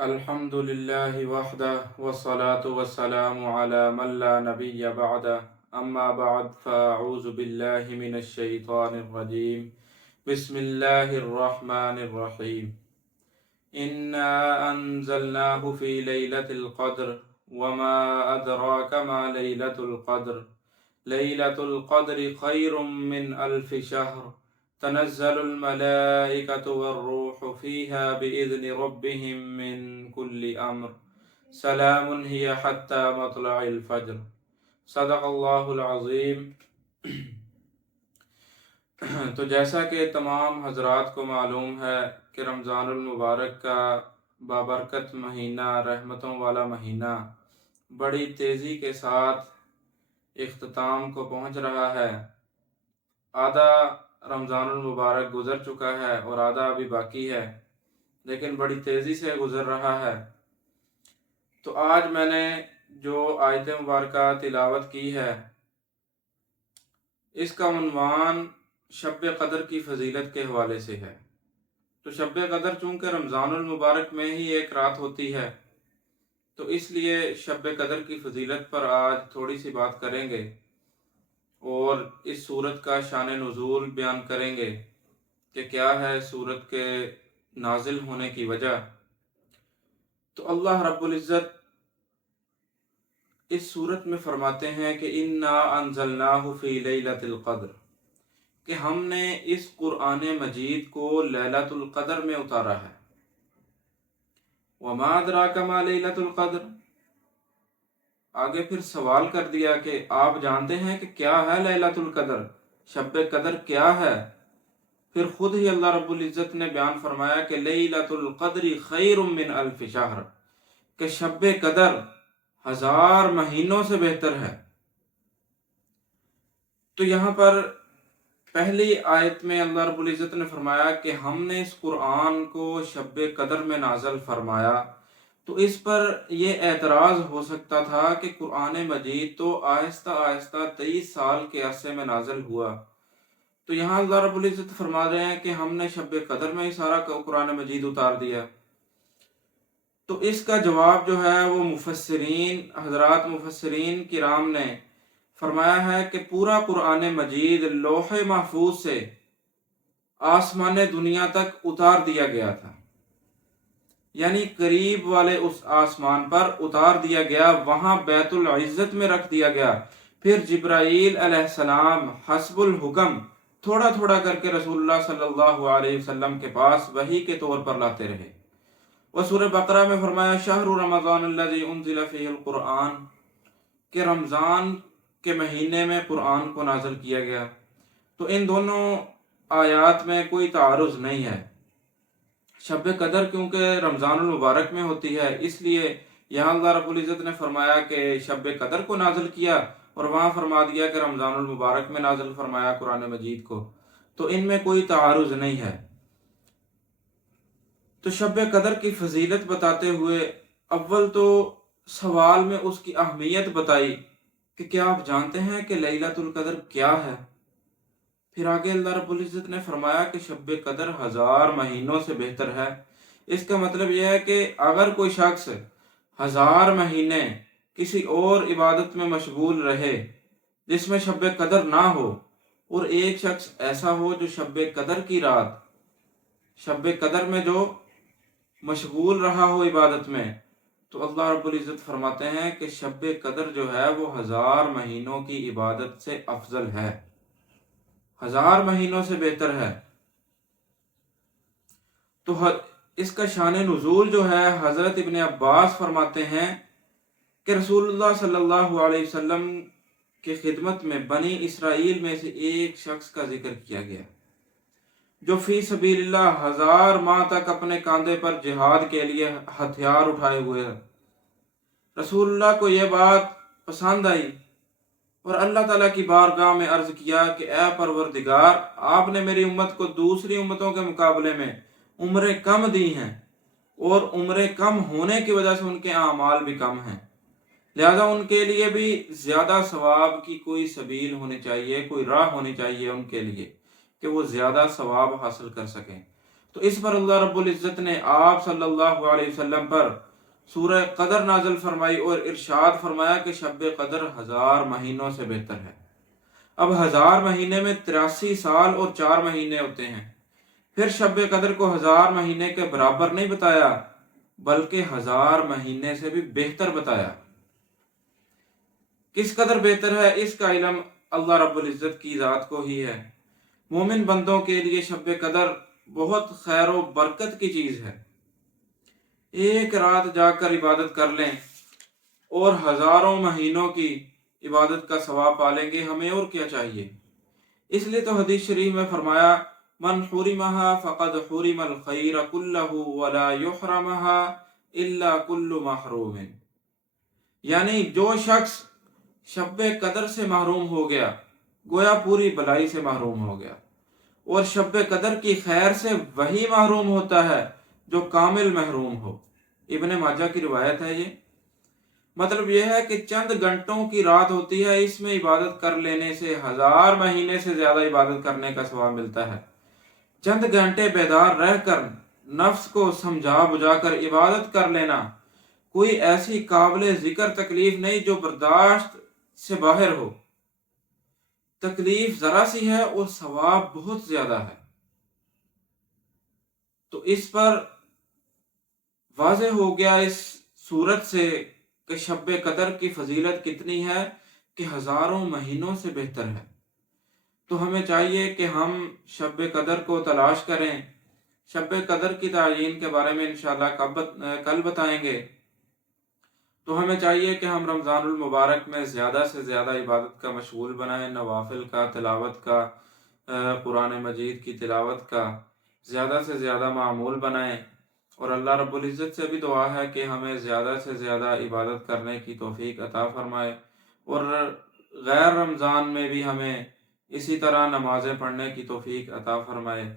الحمد لله وحده والصلاة والسلام على من لا نبي بعده أما بعد فأعوذ بالله من الشيطان الرجيم بسم الله الرحمن الرحيم إنا أنزلناه في ليلة القدر وما أدراك ما ليلة القدر ليلة القدر خير من ألف شهر تنزل الملائكة والروح فيها بإذن ربهم من كل أمر سلام هي حتى مطلع الفجر صدق اللہ العظیم۔ تو جیسا کہ تمام حضرات کو معلوم ہے کہ رمضان المبارک کا بابرکت مہینہ، رحمتوں والا مہینہ بڑی تیزی کے ساتھ اختتام کو پہنچ رہا ہے۔ آدھا رمضان المبارک گزر چکا ہے اور آدھا ابھی باقی ہے، لیکن بڑی تیزی سے گزر رہا ہے۔ تو آج میں نے جو آیت مبارکہ تلاوت کی ہے، اس کا عنوان شب قدر کی فضیلت کے حوالے سے ہے۔ تو شب قدر چونکہ رمضان المبارک میں ہی ایک رات ہوتی ہے، تو اس لیے شب قدر کی فضیلت پر آج تھوڑی سی بات کریں گے اور اس سورت کا شان نزول بیان کریں گے کہ کیا ہے سورت کے نازل ہونے کی وجہ۔ تو اللہ رب العزت اس سورت میں فرماتے ہیں کہ انا انزلناہ فی لیلۃ القدر، کہ ہم نے اس قرآن مجید کو لیلۃ القدر میں اتارا ہے۔ وما ادراک ما لیلۃ القدر، آگے پھر سوال کر دیا کہ آپ جانتے ہیں کہ کیا ہے لیلۃ القدر، شب قدر کیا ہے؟ پھر خود ہی اللہ رب العزت نے بیان فرمایا کہ لیلۃ القدر خیر من الف شہر، کہ شب قدر 1000 مہینوں سے بہتر ہے۔ تو یہاں پر پہلی آیت میں اللہ رب العزت نے فرمایا کہ ہم نے اس قرآن کو شب قدر میں نازل فرمایا، تو اس پر یہ اعتراض ہو سکتا تھا کہ قرآن مجید تو آہستہ آہستہ 23 سال کے عرصے میں نازل ہوا۔ تو یہاں اللہ رب العزت فرما رہے ہیں کہ ہم نے شب قدر میں ہی سارا قرآن مجید اتار دیا۔ تو اس کا جواب جو ہے وہ حضرات مفسرین کرام نے فرمایا ہے کہ پورا قرآن مجید لوح محفوظ سے آسمان دنیا تک اتار دیا گیا تھا، یعنی قریب والے اس آسمان پر اتار دیا گیا، وہاں بیت العزت میں رکھ دیا گیا۔ پھر جبرائیل علیہ السلام حسب الحکم تھوڑا تھوڑا کر کے رسول اللہ صلی اللہ علیہ وسلم کے پاس وحی کے طور پر لاتے رہے۔ وہ سورہ بقرہ میں فرمایا شہر رمضان الذی انزل فیہ القرآن، کہ رمضان کے مہینے میں قرآن کو نازل کیا گیا۔ تو ان دونوں آیات میں کوئی تعارض نہیں ہے۔ شب قدر کیونکہ رمضان المبارک میں ہوتی ہے، اس لیے یہاں اللہ رب العزت نے فرمایا کہ شب قدر کو نازل کیا، اور وہاں فرما دیا کہ رمضان المبارک میں نازل فرمایا قرآن مجید کو۔ تو ان میں کوئی تعارض نہیں ہے۔ تو شب قدر کی فضیلت بتاتے ہوئے اول تو سوال میں اس کی اہمیت بتائی کہ کیا آپ جانتے ہیں کہ لیلۃ القدر کیا ہے؟ پھر آگے اللہ رب العزت نے فرمایا کہ شب قدر 1000 مہینوں سے بہتر ہے۔ اس کا مطلب یہ ہے کہ اگر کوئی شخص 1000 مہینے کسی اور عبادت میں مشغول رہے جس میں شب قدر نہ ہو، اور ایک شخص ایسا ہو جو شب قدر کی رات، شب قدر میں جو مشغول رہا ہو عبادت میں، تو اللہ رب العزت فرماتے ہیں کہ شب قدر جو ہے وہ 1000 مہینوں کی عبادت سے افضل ہے، 1000 مہینوں سے بہتر ہے۔ تو اس کا شان نزول جو ہے حضرت ابن عباس فرماتے ہیں کہ رسول اللہ صلی اللہ علیہ وسلم کی خدمت میں بنی اسرائیل میں سے ایک شخص کا ذکر کیا گیا جو فی سبیل اللہ 1000 ماہ تک اپنے کاندھے پر جہاد کے لیے ہتھیار اٹھائے ہوئے ہے۔ رسول اللہ کو یہ بات پسند آئی اور اللہ تعالیٰ کی بارگاہ میں عرض کیا کہ اے پروردگار، آپ نے میری امت کو دوسری امتوں کے مقابلے میں عمریں کم دی ہیں، اور عمریں کم ہونے کی وجہ سے ان کے اعمال بھی کم ہیں، لہذا ان کے لیے بھی زیادہ ثواب کی کوئی سبیل ہونی چاہیے، کوئی راہ ہونی چاہیے ان کے لیے کہ وہ زیادہ ثواب حاصل کر سکیں۔ تو اس پر اللہ رب العزت نے آپ صلی اللہ علیہ وسلم پر سورہ قدر نازل فرمائی اور ارشاد فرمایا کہ شب قدر 1000 مہینوں سے بہتر ہے۔ اب 1000 مہینے میں 83 سال اور 4 مہینے ہوتے ہیں، پھر شب قدر کو 1000 مہینے کے برابر نہیں بتایا بلکہ 1000 مہینے سے بھی بہتر بتایا۔ کس قدر بہتر ہے اس کا علم اللہ رب العزت کی ذات کو ہی ہے۔ مومن بندوں کے لیے شب قدر بہت خیر و برکت کی چیز ہے۔ ایک رات جا کر عبادت کر لیں اور ہزاروں مہینوں کی عبادت کا ثواب پالیں گے، ہمیں اور کیا چاہیے۔ اس لیے تو حدیث شریف میں فرمایا من حرمها فقد حرم الخیر کلہ ولا یحرمها الا کل محروم، یعنی جو شخص شب قدر سے محروم ہو گیا گویا پوری بلائی سے محروم ہو گیا، اور شب قدر کی خیر سے وہی محروم ہوتا ہے جو کامل محروم ہو۔ ابن ماجہ کی روایت ہے یہ۔ مطلب یہ ہے کہ چند گھنٹوں کی رات ہوتی ہے، اس میں عبادت کر لینے سے 1000 مہینے سے زیادہ عبادت کرنے کا ثواب ملتا ہے۔ چند گھنٹے بیدار رہ کر نفس کو سمجھا بجھا کر عبادت کر لینا کوئی ایسی قابل ذکر تکلیف نہیں جو برداشت سے باہر ہو۔ تکلیف ذرا سی ہے اور ثواب بہت زیادہ ہے۔ تو اس پر واضح ہو گیا اس صورت سے کہ شب قدر کی فضیلت کتنی ہے کہ ہزاروں مہینوں سے بہتر ہے۔ تو ہمیں چاہیے کہ ہم شب قدر کو تلاش کریں۔ شب قدر کی تعیین کے بارے میں انشاءاللہ کل بتائیں گے۔ تو ہمیں چاہیے کہ ہم رمضان المبارک میں زیادہ سے زیادہ عبادت کا مشغول بنائیں، نوافل کا، تلاوت کا، قرآن مجید کی تلاوت کا زیادہ سے زیادہ معمول بنائیں، اور اللہ رب العزت سے بھی دعا ہے کہ ہمیں زیادہ سے زیادہ عبادت کرنے کی توفیق عطا فرمائے، اور غیر رمضان میں بھی ہمیں اسی طرح نمازیں پڑھنے کی توفیق عطا فرمائے۔